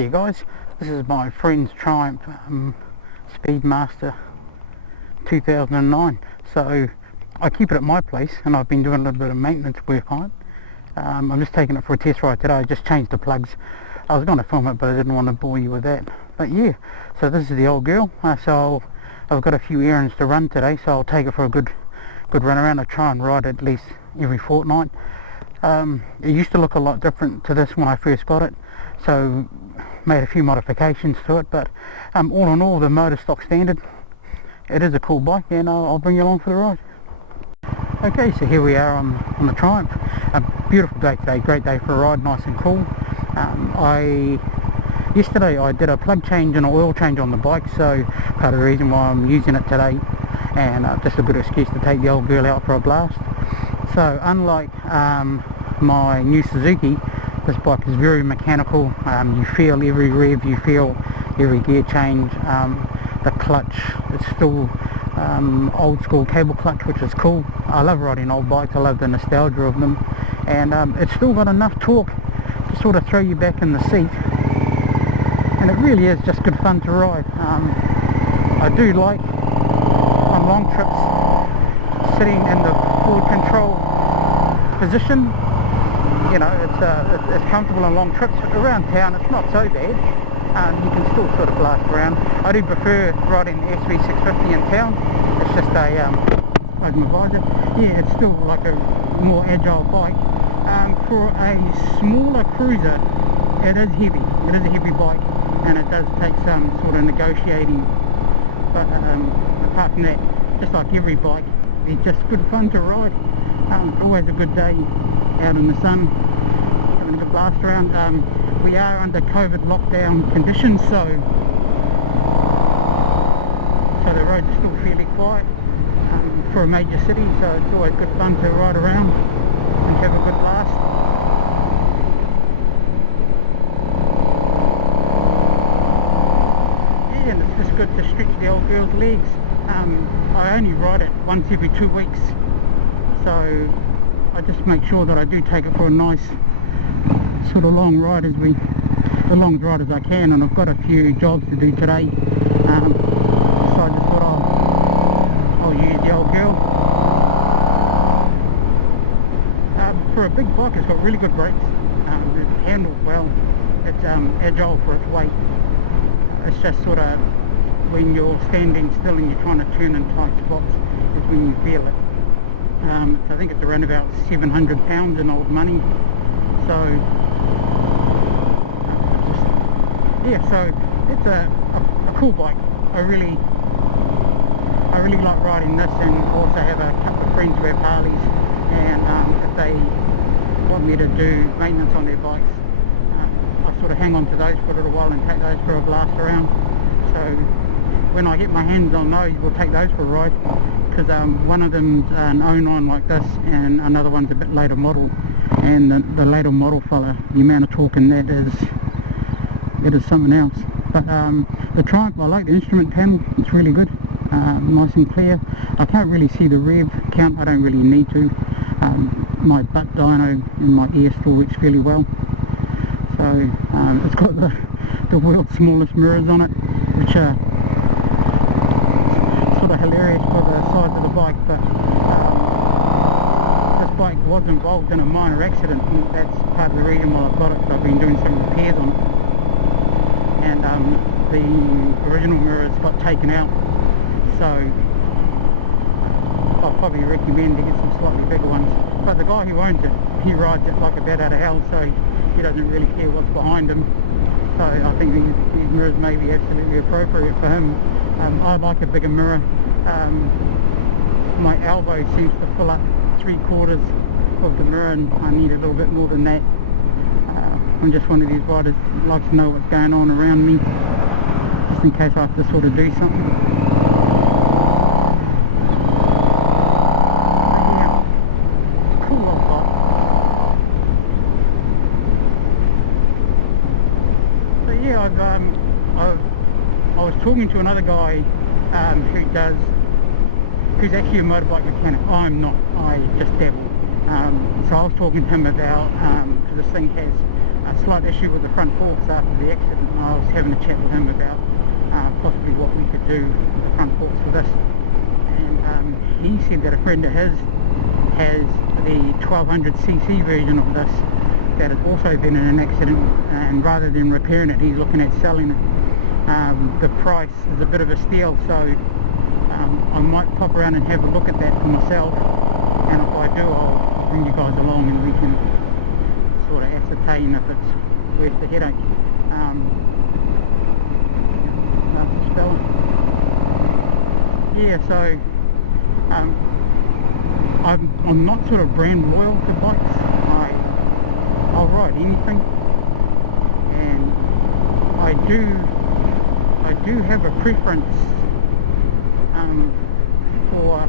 Hey guys, this is my friend's Triumph Speedmaster 2009. So I keep it at my place and I've been doing a little bit of maintenance work on it. I'm just taking it for a test ride today. I just changed the plugs. I was going to film it but I didn't want to bore you with that. But yeah, so this is the old girl. So I've got a few errands to run today, so I'll take it for a good run around. I try and ride at least every fortnight. It used to look a lot different to this when I first got it, so made a few modifications to it, but all in all the motor stock standard. It is a cool bike and I'll bring you along for the ride. Okay, so here we are on the Triumph. A beautiful day today, great day for a ride, nice and cool. Yesterday I did a plug change and an oil change on the bike, so part of the reason why I'm using it today, and just a good excuse to take the old girl out for a blast. So unlike my new Suzuki, this bike is very mechanical. You feel every rev, you feel every gear change. The clutch, it's still old school cable clutch, which is cool. I love riding old bikes, I love the nostalgia of them, and it's still got enough torque to sort of throw you back in the seat, and it really is just good fun to ride. I do like on long trips sitting in the forward control position. You know, it's comfortable on long trips. Around town it's not so bad. You can still sort of blast around. I do prefer riding the SV650 in town. It's just a open visor. Yeah, it's still like a more agile bike. For a smaller cruiser, it is heavy. It is a heavy bike, and it does take some sort of negotiating. But apart from that, just like every bike, it's just good fun to ride. Always a good day out in the sun, having a good blast around. We are under COVID lockdown conditions, so the roads are still fairly quiet for a major city, so it's always good fun to ride around and have a good blast. Yeah, and it's just good to stretch the old girl's legs. I only ride it once every 2 weeks, so I just make sure that I do take it for a nice sort of long ride, as long ride as I can, and I've got a few jobs to do today, so I just thought I'll use the old girl. For a big bike, it's got really good brakes, it handles well, it's agile for its weight. It's just sort of when you're standing still and you're trying to turn in tight spots is when you feel it. So I think it's around about 700 pounds in old money. So yeah, so it's a cool bike. I really like riding this, and also have a couple of friends who have Harleys, and if they want me to do maintenance on their bikes, I sort of hang on to those for a little while and take those for a blast around. So when I get my hands on those, we'll take those for a ride, because one of them's an 09 like this, and another one's a bit later model, and the later model fella, the amount of torque in that is something else. But the Triumph, I like the instrument panel, it's really good, nice and clear. I can't really see the rev count, I don't really need to. My butt dyno and my ear still works fairly well. So it's got the world's smallest mirrors on it, which are sort of hilarious for the size of the bike, but this bike was involved in a minor accident, and that's part of the reason why I've got it. I've been doing some repairs on it, and the original mirrors got taken out, so I'll probably recommend to get some slightly bigger ones. But the guy who owns it, he rides it like a bat out of hell, so he doesn't really care what's behind him. So I think these mirrors may be absolutely appropriate for him. I like a bigger mirror. My elbow seems to fill up 3/4 of the mirror, and I need a little bit more than that. I'm just one of these riders who likes to know what's going on around me, just in case I have to sort of do something. I was talking to another guy who's actually a motorbike mechanic. I'm not, I just dabble. So I was talking to him about, because this thing has a slight issue with the front forks after the accident. I was having a chat with him about possibly what we could do with the front forks for this, and he said that a friend of his has the 1200cc version of this that has also been in an accident, and rather than repairing it, he's looking at selling it. The price is a bit of a steal, so I might pop around and have a look at that for myself, and if I do, I'll bring you guys along and we can sort of ascertain if it's worth the headache. Yeah, so I'm not sort of brand loyal to bikes. I'll ride anything, and I do have a preference for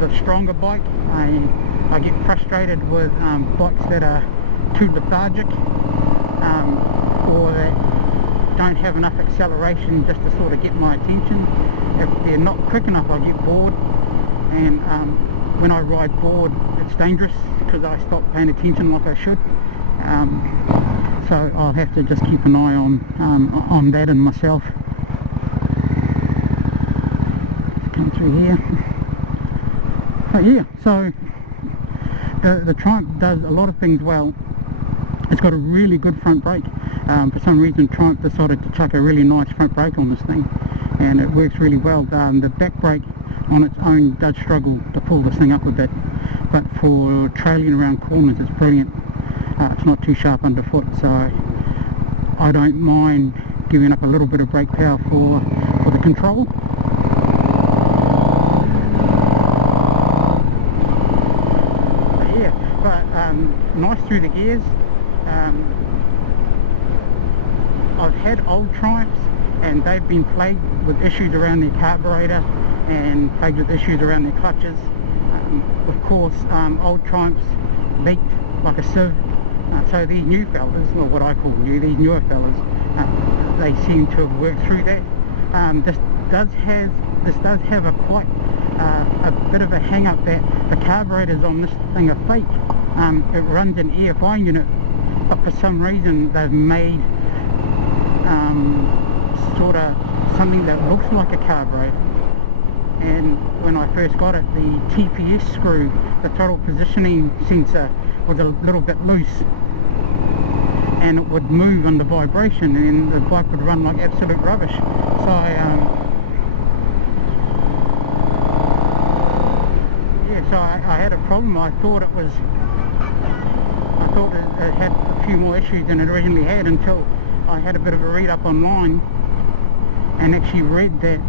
the stronger bike. I get frustrated with bikes that are too lethargic, or that don't have enough acceleration just to sort of get my attention. If they're not quick enough, I get bored, and when I ride bored, it's dangerous because I stop paying attention like I should. So I'll have to just keep an eye on that and myself. Come through here. But yeah, so the Triumph does a lot of things well. It's got a really good front brake. For some reason Triumph decided to chuck a really nice front brake on this thing, and it works really well. The back brake on its own does struggle to pull this thing up a bit, but for trailing around corners it's brilliant. It's not too sharp underfoot, so I don't mind giving up a little bit of brake power for the control. But nice through the gears. I've had old Triumphs and they've been plagued with issues around their carburetor and plagued with issues around their clutches. Of course, old Triumphs leaked like a sieve, so these new fellas, or what I call new, these newer fellas, they seem to have worked through that. This does have a quite a bit of a hang up that the carburetors on this thing are fake. It runs an EFI unit, but for some reason they've made sort of something that looks like a carburetor. And when I first got it, the TPS screw, the throttle positioning sensor, was a little bit loose, and it would move under vibration and the bike would run like absolute rubbish. So I had a problem. I thought it had a few more issues than it originally had, until I had a bit of a read up online and actually read that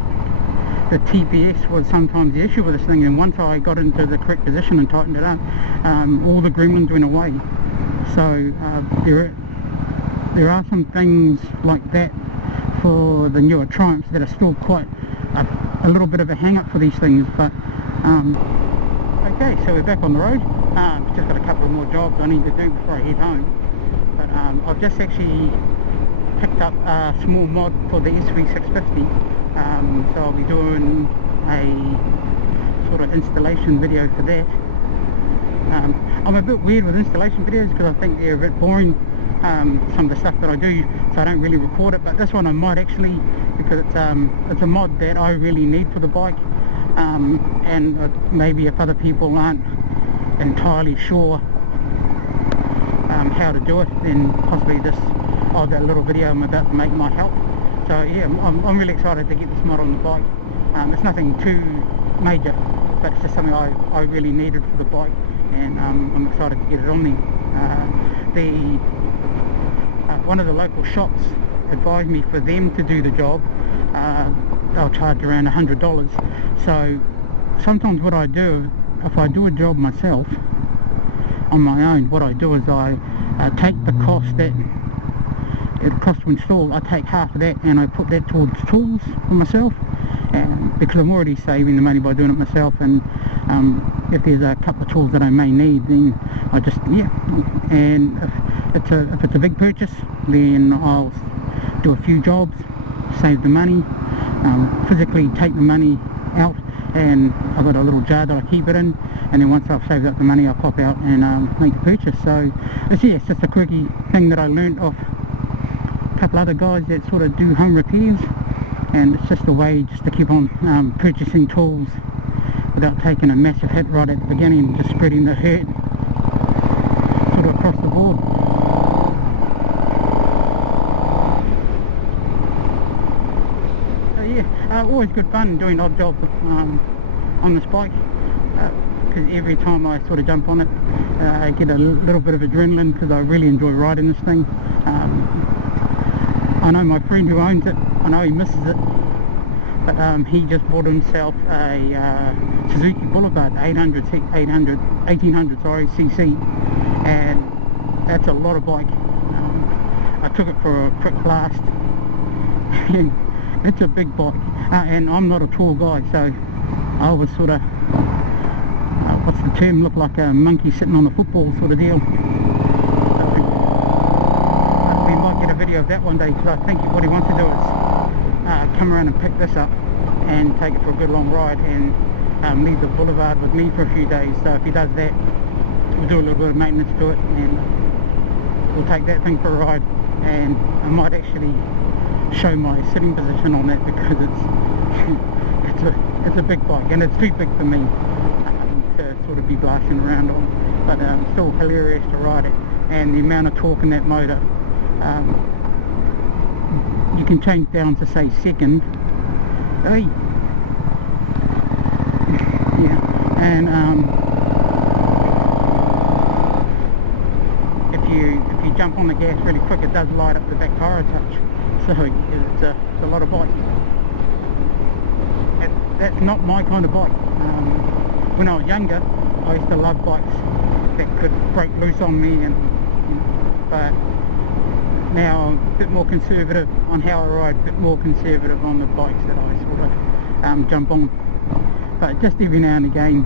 the TPS was sometimes the issue with this thing, and once I got into the correct position and tightened it up, all the gremlins went away. So there are some things like that for the newer Triumphs that are still quite a little bit of a hang up for these things. But okay, so we're back on the road. Just got a couple of more jobs I need to do before I head home. But I've just actually picked up a small mod for the SV650. So I'll be doing a sort of installation video for that. I'm a bit weird with installation videos because I think they're a bit boring, some of the stuff that I do, so I don't really record it. But this one I might actually, because it's a mod that I really need for the bike, and maybe if other people aren't entirely sure how to do it, then possibly that little video I'm about to make might help. So yeah, I'm really excited to get this mod on the bike. It's nothing too major, but it's just something I really needed for the bike, and I'm excited to get it on there. One of the local shops advised me for them to do the job, they'll charge around $100. So sometimes what I do, if I do a job myself on my own, what I do is I take the cost that it costs to install, I take half of that and I put that towards tools for myself, and because I'm already saving the money by doing it myself. And if there's a couple of tools that I may need, then I just, yeah, and if it's a big purchase, then I'll do a few jobs, save the money, physically take the money out and I've got a little jar that I keep it in, and then once I've saved up the money I'll pop out and make the purchase. So it's just a quickie thing that I learnt off a couple other guys that sort of do home repairs, and it's just a way just to keep on purchasing tools without taking a massive hit right at the beginning and just spreading the hurt sort of across the board. Always good fun doing odd jobs on this bike, because every time I sort of jump on it I get a little bit of adrenaline, because I really enjoy riding this thing. I know my friend who owns it, I know he misses it, but he just bought himself a Suzuki Boulevard 1800 sorry, cc, and that's a lot of bike. I took it for a quick blast. It's a big bike, and I'm not a tall guy, so I was sort of, what's the term, look like a monkey sitting on a football sort of deal. So we might get a video of that one day, because I think what he wants to do is come around and pick this up and take it for a good long ride, and leave the Boulevard with me for a few days. So if he does that, we'll do a little bit of maintenance to it, and we'll take that thing for a ride, and I might actually show my sitting position on that, because it's a big bike, and it's too big for me to sort of be blasting around on, but still hilarious to ride it. And the amount of torque in that motor, you can change down to say second. Hey, yeah, and if you jump on the gas really quick, it does light up the back tyre a touch. So it's a lot of bike. That's not my kind of bike. When I was younger, I used to love bikes that could break loose on me, and but now I'm a bit more conservative on how I ride, a bit more conservative on the bikes that I sort of jump on. But just every now and again,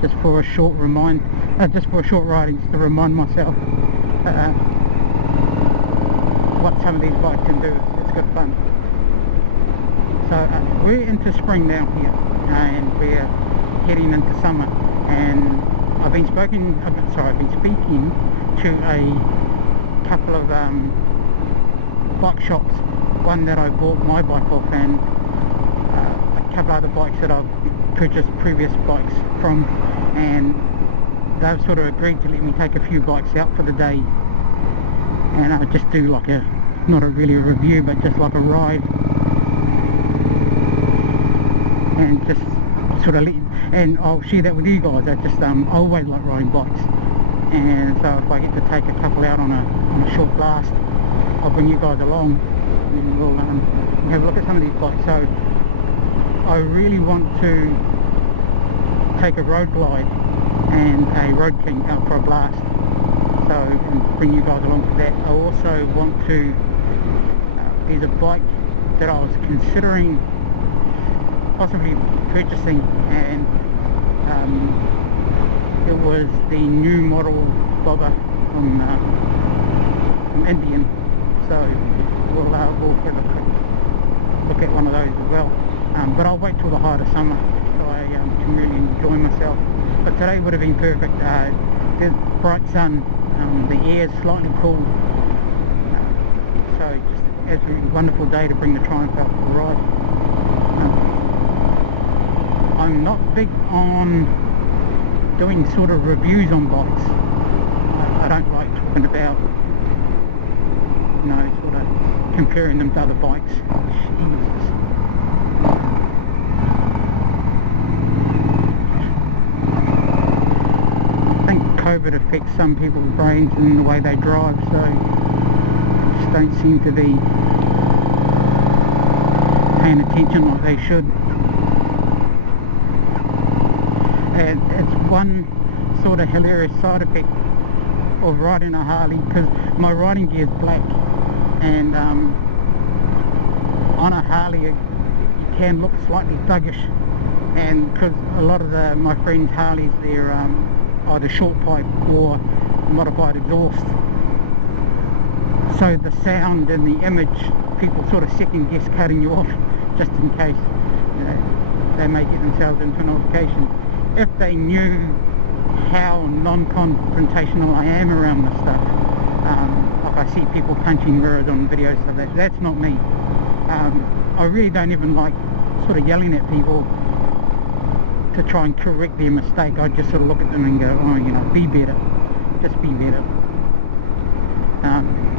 just for a short riding, just to remind myself what some of these bikes can do. It's good fun. So we're into spring now here, and we're heading into summer, and I've been speaking to a couple of bike shops, one that I bought my bike off, and a couple other bikes that I've purchased previous bikes from, and they've sort of agreed to let me take a few bikes out for the day, and I'll just do like not really a review, but just like a ride, and just sort of and I'll share that with you guys. I just I always like riding bikes, and so if I get to take a couple out on a short blast, I'll bring you guys along, and we'll have a look at some of these bikes. So I really want to take a road glide and a road king out for a blast, so and bring you guys along for that. I also want to, there's a bike that I was considering possibly purchasing, and it was the new model bobber from Indian, so we'll have a quick look at one of those as well, but I'll wait till the height of summer so I can really enjoy myself. But today would have been perfect. There's bright sun, the air is slightly cool, so just an absolutely wonderful day to bring the Triumph out for a ride. I'm not big on doing sort of reviews on bikes. I don't like talking about, you know, sort of comparing them to other bikes. Jesus. I think COVID affects some people's brains in the way they drive, so just don't seem to be paying attention like they should. And it's one sort of hilarious side effect of riding a Harley, because my riding gear is black, and on a Harley you can look slightly thuggish, and because a lot of my friends' Harleys, they're either short pipe or modified exhaust, so the sound and the image, people sort of second guess cutting you off just in case, you know. they may get themselves into an altercation. If they knew how non-confrontational I am around this stuff, like I see people punching mirrors on videos and stuff, that's not me. I really don't even like sort of yelling at people to try and correct their mistake. I just sort of look at them and go, oh, you know, be better, just be better.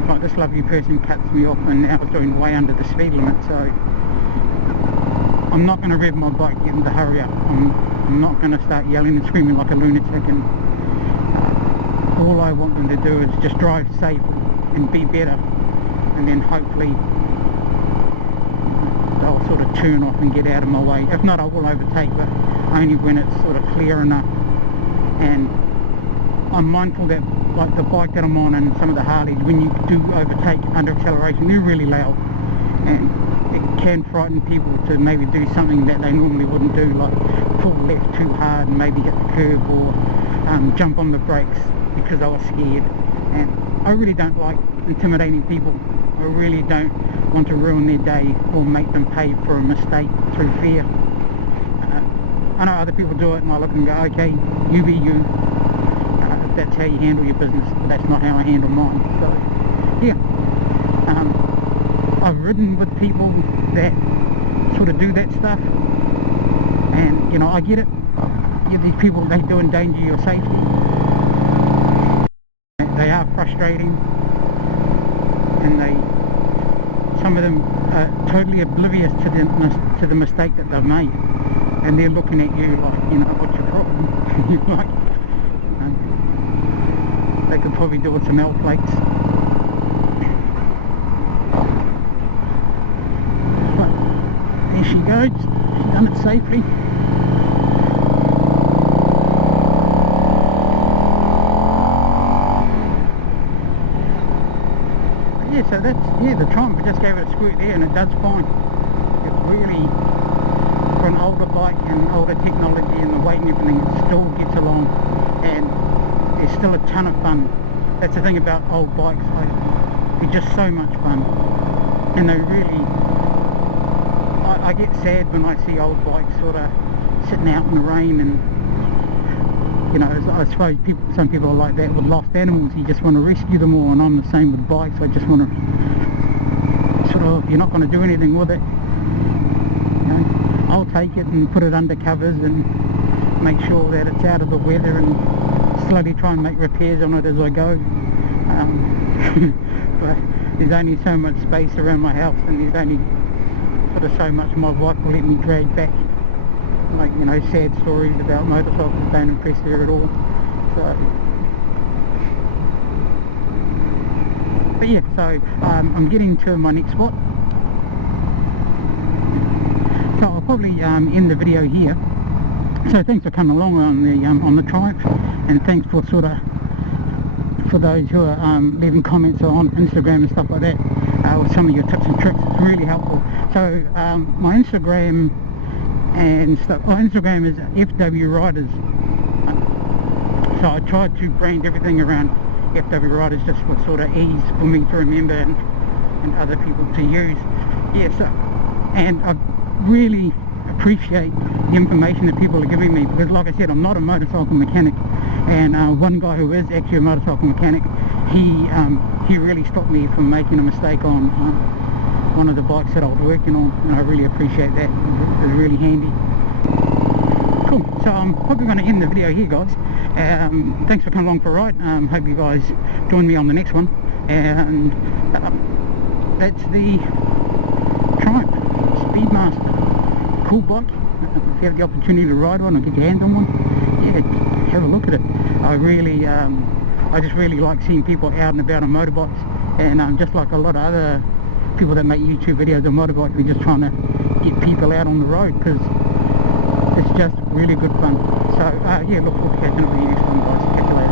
Like this lovely person cuts me off and now it's doing way under the speed limit, so I'm not going to rev my bike getting to hurry up. I'm not going to start yelling and screaming like a lunatic, and all I want them to do is just drive safely and be better, and then hopefully they'll sort of turn off and get out of my way. If not, I will overtake, but only when it's sort of clear enough. And I'm mindful that, like the bike that I'm on and some of the Harleys, when you do overtake under acceleration, they're really loud, and it can frighten people to maybe do something that they normally wouldn't do, like pull left too hard and maybe get the curb, or jump on the brakes because I was scared. And I really don't like intimidating people. I really don't want to ruin their day or make them pay for a mistake through fear. I know other people do it and I look and go, okay, you be you. That's how you handle your business, but that's not how I handle mine. So yeah, I've ridden with people that sort of do that stuff, and you know, I get it. Yeah, these people, they do endanger your safety. They are frustrating, and some of them are totally oblivious to the mistake that they've made, and they're looking at you like, you know, what's your problem? You're like, they could probably do with some L plates. But there she goes. She's done it safely. But yeah, so that's, yeah, the Triumph, I just gave it a squirt there and it does fine. It really, for an older bike and older technology and the weight and everything, it still gets along, and it's still a ton of fun. That's the thing about old bikes, they're just so much fun, and they really, I get sad when I see old bikes sort of sitting out in the rain, and you know, I suppose some people are like that with lost animals. You just want to rescue them all, and I'm the same with bikes. I just want to sort of, you're not going to do anything with it, you know, I'll take it and put it under covers and make sure that it's out of the weather, and slowly try and make repairs on it as I go. But there's only so much space around my house, and there's only sort of so much my wife will let me drag back. Like, you know, sad stories about motorcycles don't impress her at all. So, but yeah, so I'm getting to my next spot. So I'll probably end the video here. So thanks for coming along on the Triumph, and thanks for for those who are leaving comments on Instagram and stuff like that with some of your tips and tricks. It's really helpful. So my Instagram and stuff, Instagram is FW Riders. So I tried to brand everything around FW Riders just for sort of ease for me to remember and other people to use. Yeah, so, and I really appreciate the information that people are giving me, because like I said, I'm not a motorcycle mechanic, and one guy who is actually a motorcycle mechanic, he really stopped me from making a mistake on one of the bikes that I was working on, and I really appreciate that. It was really handy. Cool, so I'm probably going to end the video here, guys. Thanks for coming along for a ride. Hope you guys join me on the next one, and that's the Triumph Speedmaster. Cool bike. If you have the opportunity to ride one or get your hands on one, yeah, have a look at it. I just really like seeing people out and about on motorbikes, and just like a lot of other people that make YouTube videos on motorbikes, we're just trying to get people out on the road, because it's just really good fun. So yeah, look forward to catching up with you next time, guys. Catch you later.